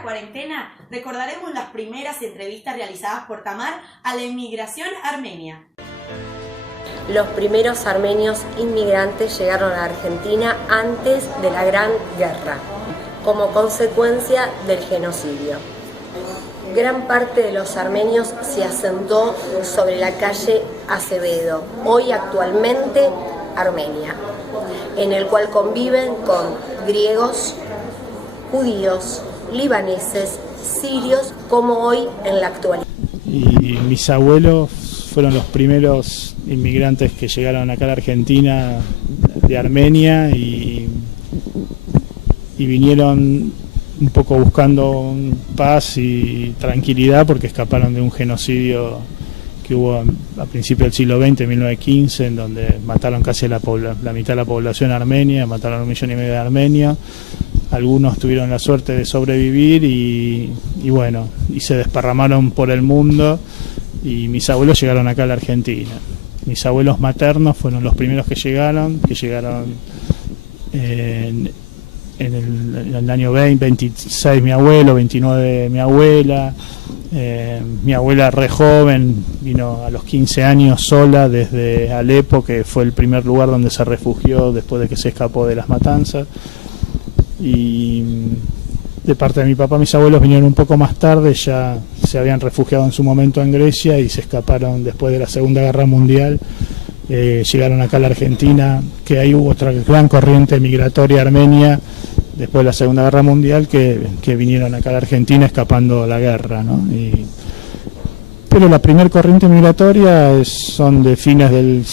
esta cuarentena recordaremos las primeras entrevistas realizadas por Tamar a la inmigración armenia. Los primeros armenios inmigrantes llegaron a Argentina antes de la Gran Guerra, como consecuencia del genocidio. Gran parte de los armenios se asentó sobre la calle Acevedo, hoy actualmente Armenia, en el cual conviven con griegos, judíos, libaneses, sirios, como hoy en la actualidad. Y mis abuelos fueron los primeros inmigrantes que llegaron acá a la Argentina de Armenia y vinieron un poco buscando paz y tranquilidad porque escaparon de un genocidio que hubo a principios del siglo XX, 1915, en donde mataron casi la mitad de la población armenia, mataron 1,5 millones de armenios. Algunos tuvieron la suerte de sobrevivir y bueno, y se desparramaron por el mundo, y mis abuelos llegaron acá a la Argentina. Mis abuelos maternos fueron los primeros que llegaron en el año 26 mi abuelo, 29 mi abuela. Mi abuela re joven, vino a los 15 años sola desde Alepo, que fue el primer lugar donde se refugió después de que se escapó de las matanzas. Y de parte de mi papá, mis abuelos vinieron un poco más tarde, ya se habían refugiado en su momento en Grecia y se escaparon después de la Segunda Guerra Mundial. Llegaron acá a la Argentina, que ahí hubo otra gran corriente migratoria armenia después de la Segunda Guerra Mundial que vinieron acá a la Argentina escapando la guerra, ¿no? Pero la primera corriente migratoria son de fines del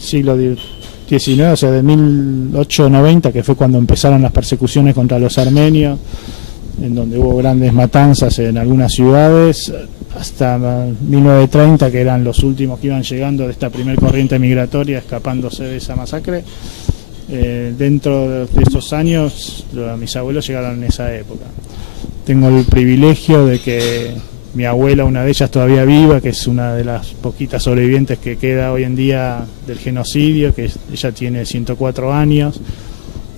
siglo XIX, o sea, de 1890, que fue cuando empezaron las persecuciones contra los armenios, en donde hubo grandes matanzas en algunas ciudades, hasta 1930, que eran los últimos que iban llegando de esta primera corriente migratoria, escapándose de esa masacre. Dentro de esos años, mis abuelos llegaron en esa época. Tengo el privilegio de que mi abuela, una de ellas todavía viva, que es una de las poquitas sobrevivientes que queda hoy en día del genocidio, que ella tiene 104 años.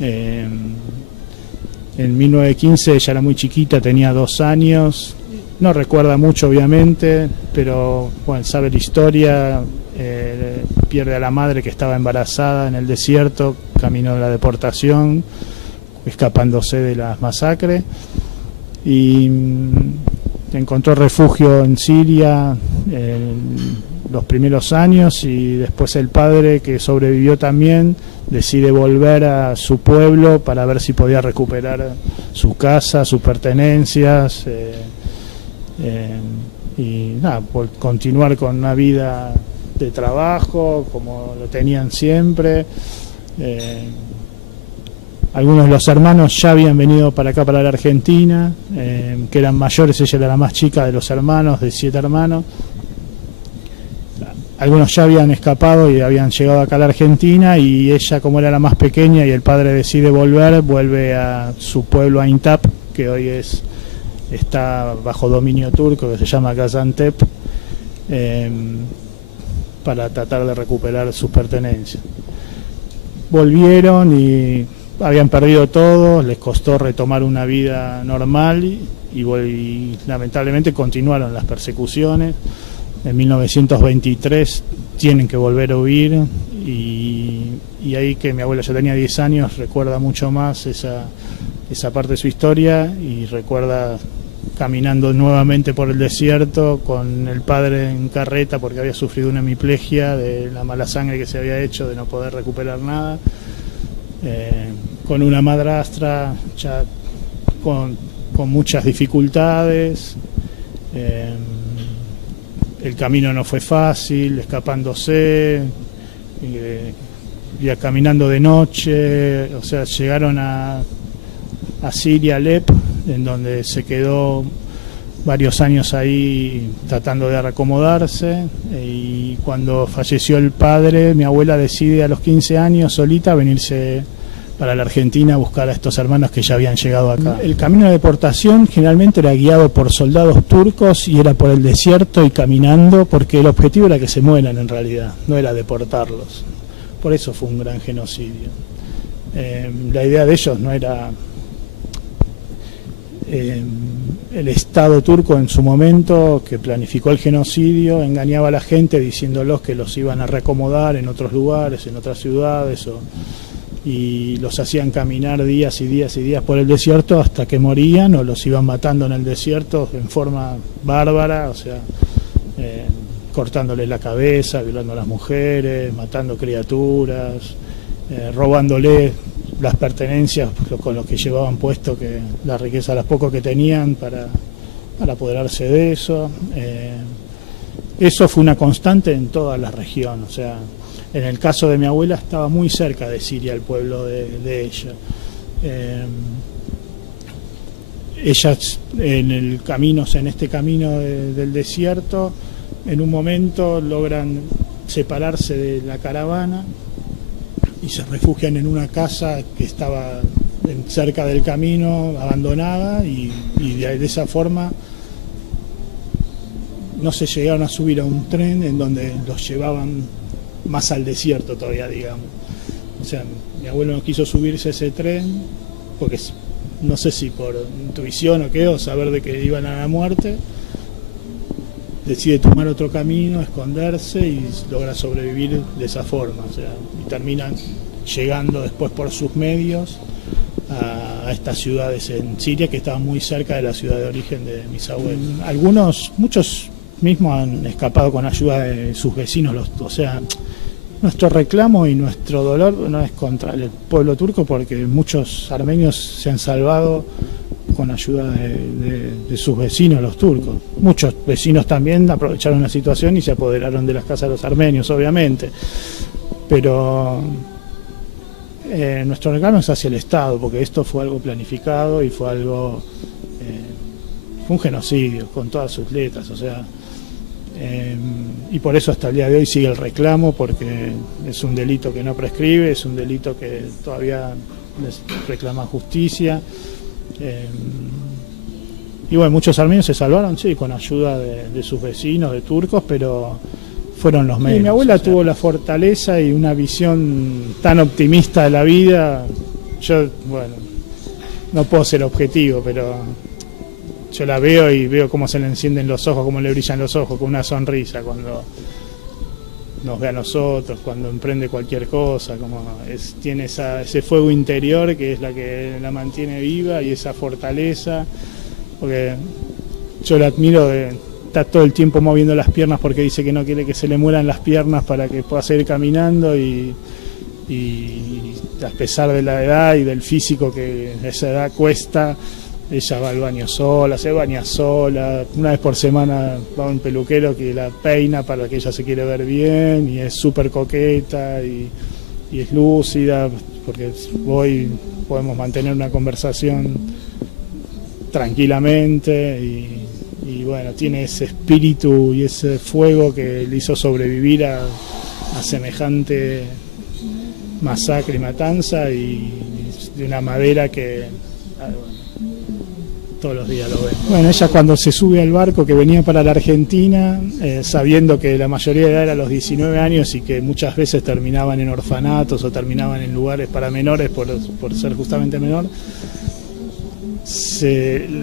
En 1915 ella era muy chiquita, tenía 2 años, no recuerda mucho obviamente, pero bueno, sabe la historia. Pierde a la madre que estaba embarazada en el desierto, camino de la deportación, escapándose de las masacres, y encontró refugio en Siria en los primeros años, y después el padre, que sobrevivió también, decide volver a su pueblo para ver si podía recuperar su casa, sus pertenencias, y nada, por continuar con una vida de trabajo como lo tenían siempre. Algunos de los hermanos ya habían venido para acá, para la Argentina, que eran mayores. Ella era la más chica de los hermanos, de 7 hermanos. Algunos ya habían escapado y habían llegado acá a la Argentina, y ella, como era la más pequeña y el padre decide volver, vuelve a su pueblo, a Intap, que hoy está bajo dominio turco, que se llama Gaziantep, para tratar de recuperar sus pertenencias. Volvieron y habían perdido todo, les costó retomar una vida normal y lamentablemente continuaron las persecuciones. En 1923 tienen que volver a huir, y ahí, que mi abuela ya tenía 10 años, recuerda mucho más esa parte de su historia, y recuerda caminando nuevamente por el desierto con el padre en carreta porque había sufrido una hemiplegia de la mala sangre que se había hecho, de no poder recuperar nada, con una madrastra ya con muchas dificultades. El camino no fue fácil, escapándose, ya caminando de noche. O sea, llegaron a Siria, Alepo, en donde se quedó varios años ahí tratando de reacomodarse, y cuando falleció el padre, mi abuela decide a los 15 años solita venirse para la Argentina a buscar a estos hermanos que ya habían llegado acá. El camino de deportación generalmente era guiado por soldados turcos, y era por el desierto y caminando, porque el objetivo era que se mueran en realidad, no era deportarlos. Por eso fue un gran genocidio. La idea de ellos no era el Estado turco en su momento, que planificó el genocidio, engañaba a la gente diciéndolos que los iban a reacomodar en otros lugares, en otras ciudades, y los hacían caminar días y días y días por el desierto hasta que morían, o los iban matando en el desierto en forma bárbara, o sea, cortándoles la cabeza, violando a las mujeres, matando criaturas, robándoles las pertenencias con los que llevaban puesto, que la riqueza, las pocos que tenían, para apoderarse de eso. Eso fue una constante en toda la región. O sea, en el caso de mi abuela estaba muy cerca de Siria, el pueblo de ella. Ellas en este camino del desierto, en un momento logran separarse de la caravana y se refugian en una casa que estaba cerca del camino, abandonada, y de esa forma no se llegaron a subir a un tren en donde los llevaban más al desierto todavía, digamos. O sea, mi abuelo no quiso subirse a ese tren porque no sé si por intuición o qué, o saber de que iban a la muerte, decide tomar otro camino, esconderse, y logra sobrevivir de esa forma. O sea, y terminan llegando después por sus medios a estas ciudades en Siria, que estaban muy cerca de la ciudad de origen de mis abuelos. Muchos mismos han escapado con ayuda de sus vecinos. O sea, nuestro reclamo y nuestro dolor no es contra el pueblo turco, porque muchos armenios se han salvado con ayuda de sus vecinos, los turcos. Muchos vecinos también aprovecharon la situación y se apoderaron de las casas de los armenios, obviamente. Pero nuestro reclamo es hacia el Estado, porque esto fue algo planificado y fue un genocidio con todas sus letras. O sea, y por eso hasta el día de hoy sigue el reclamo, porque es un delito que no prescribe, es un delito que todavía les reclama justicia. Y bueno, muchos armenios se salvaron, sí, con ayuda de sus vecinos, de turcos, pero fueron los medios. Y mi abuela tuvo la fortaleza y una visión tan optimista de la vida. Yo, bueno, no puedo ser objetivo, pero yo la veo y veo cómo se le encienden los ojos, cómo le brillan los ojos, con una sonrisa cuando nos ve a nosotros, cuando emprende cualquier cosa, tiene ese fuego interior que es la que la mantiene viva, y esa fortaleza, porque yo la admiro, está todo el tiempo moviendo las piernas porque dice que no quiere que se le mueran las piernas para que pueda seguir caminando, y a pesar de la edad y del físico que a esa edad cuesta, ella va al baño sola, se baña sola, una vez por semana va a un peluquero que la peina para que ella se quiere ver bien, y es súper coqueta y es lúcida, porque podemos mantener una conversación tranquilamente, y bueno, tiene ese espíritu y ese fuego que le hizo sobrevivir a semejante masacre y matanza, y de una madera que todos los días lo ven. Bueno, ella cuando se sube al barco que venía para la Argentina, sabiendo que la mayoría de edad era los 19 años y que muchas veces terminaban en orfanatos o terminaban en lugares para menores por ser justamente menor,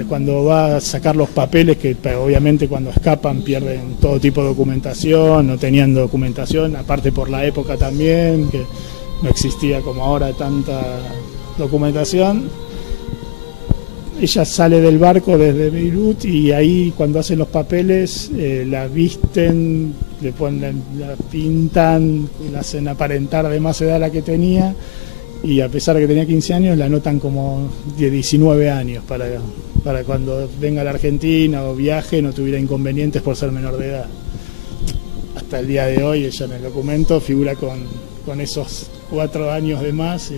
cuando va a sacar los papeles, que obviamente cuando escapan pierden todo tipo de documentación, no tenían documentación, aparte por la época también, que no existía como ahora tanta documentación. Ella sale del barco desde Beirut, y ahí cuando hacen los papeles la visten, la pintan, la hacen aparentar de más edad a la que tenía, y a pesar de que tenía 15 años la anotan como de 19 años para cuando venga a la Argentina o viaje no tuviera inconvenientes por ser menor de edad. Hasta el día de hoy ella en el documento figura con esos 4 años de más,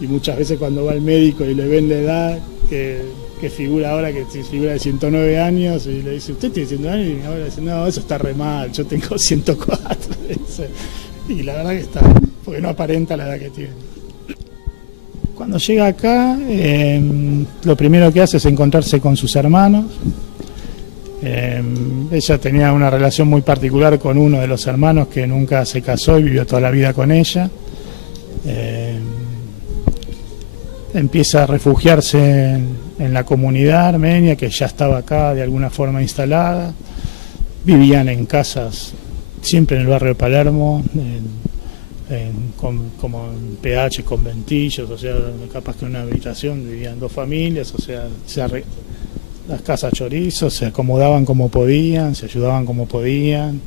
y muchas veces cuando va al médico y le ven la edad que figura ahora, que figura de 109 años, y le dice, ¿usted tiene 109 años? Y mi abuela dice, no, eso está re mal, yo tengo 104. Y la verdad que está, porque no aparenta la edad que tiene. Cuando llega acá, lo primero que hace es encontrarse con sus hermanos. Ella tenía una relación muy particular con uno de los hermanos que nunca se casó y vivió toda la vida con ella. empieza a refugiarse en la comunidad armenia, que ya estaba acá de alguna forma instalada. Vivían en casas, siempre en el barrio de Palermo, como en PH, conventillos, o sea, capaz que en una habitación vivían 2 familias, o sea, las casas chorizos, se acomodaban como podían, se ayudaban como podían.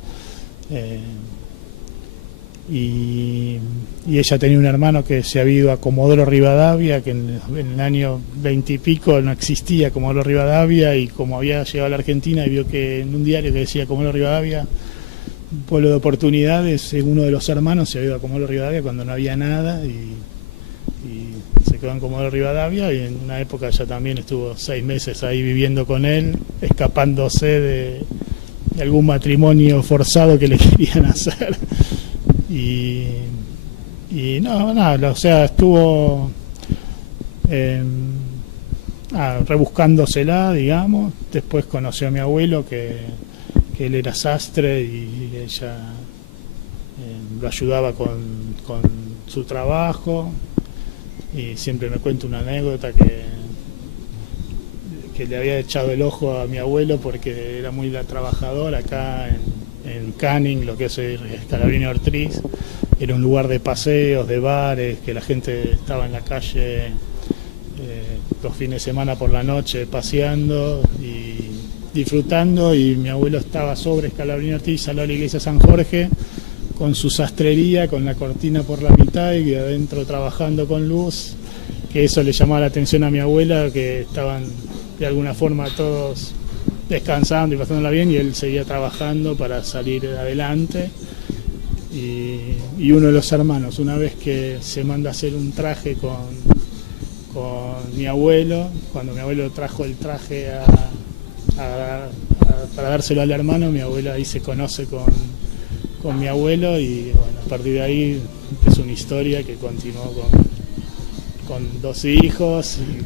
Y ella tenía un hermano que se había ido a Comodoro Rivadavia, que en el año 20 y pico no existía Comodoro Rivadavia, y como había llegado a la Argentina y vio que en un diario que decía Comodoro Rivadavia, un pueblo de oportunidades, uno de los hermanos se había ido a Comodoro Rivadavia cuando no había nada, y se quedó en Comodoro Rivadavia, y en una época ya también estuvo 6 meses ahí viviendo con él, escapándose de algún matrimonio forzado que le querían hacer. Y no, nada, o sea, estuvo rebuscándosela, digamos. Después conoció a mi abuelo, que él era sastre, y ella lo ayudaba con su trabajo, y siempre me cuenta una anécdota que le había echado el ojo a mi abuelo porque era muy trabajador acá en Canning, lo que es Scalabrini Ortiz. Era un lugar de paseos, de bares, que la gente estaba en la calle los fines de semana por la noche paseando y disfrutando, y mi abuelo estaba sobre Scalabrini Ortiz, al lado de la iglesia San Jorge, con su sastrería, con la cortina por la mitad, y adentro trabajando con luz, que eso le llamaba la atención a mi abuela, que estaban de alguna forma todos descansando y pasándola bien, y él seguía trabajando para salir adelante. Y uno de los hermanos, una vez que se manda a hacer un traje con mi abuelo, cuando mi abuelo trajo el traje para dárselo al hermano, mi abuelo ahí se conoce con mi abuelo, y bueno, a partir de ahí empezó una historia que continuó con 2 hijos, y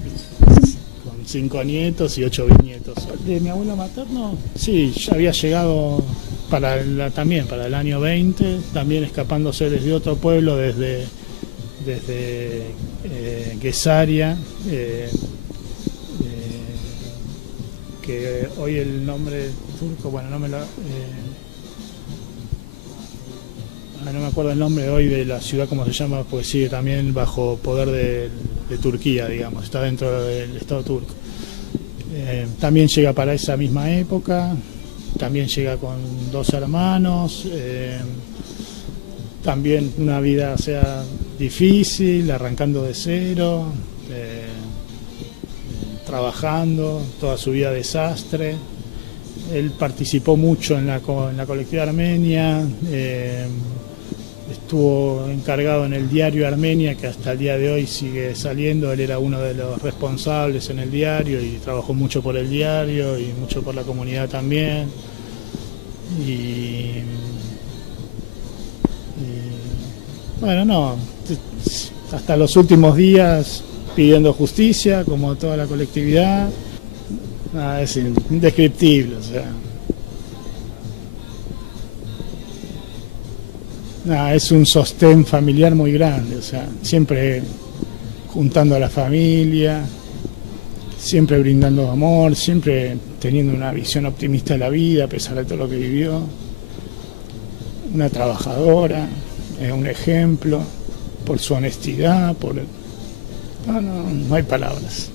con 5 nietos y 8 bisnietos. De mi abuelo materno, sí, ya había llegado también para el año 20, también escapándose desde otro pueblo, desde Guesaria, que hoy el nombre turco, bueno, no me acuerdo el nombre hoy de la ciudad, cómo se llama, pues sigue también bajo poder de Turquía, digamos, está dentro del Estado turco. También llega para esa misma época, también llega con 2 hermanos, también una vida, o sea, difícil, arrancando de cero, trabajando, toda su vida desastre. Él participó mucho en la colectividad armenia, estuvo encargado en el diario Armenia, que hasta el día de hoy sigue saliendo. Él era uno de los responsables en el diario y trabajó mucho por el diario y mucho por la comunidad también. Y bueno, no, hasta los últimos días pidiendo justicia, como toda la colectividad. Es indescriptible, o sea. Es un sostén familiar muy grande, o sea, siempre juntando a la familia, siempre brindando amor, siempre teniendo una visión optimista de la vida a pesar de todo lo que vivió. Una trabajadora, un ejemplo por su honestidad, no hay palabras.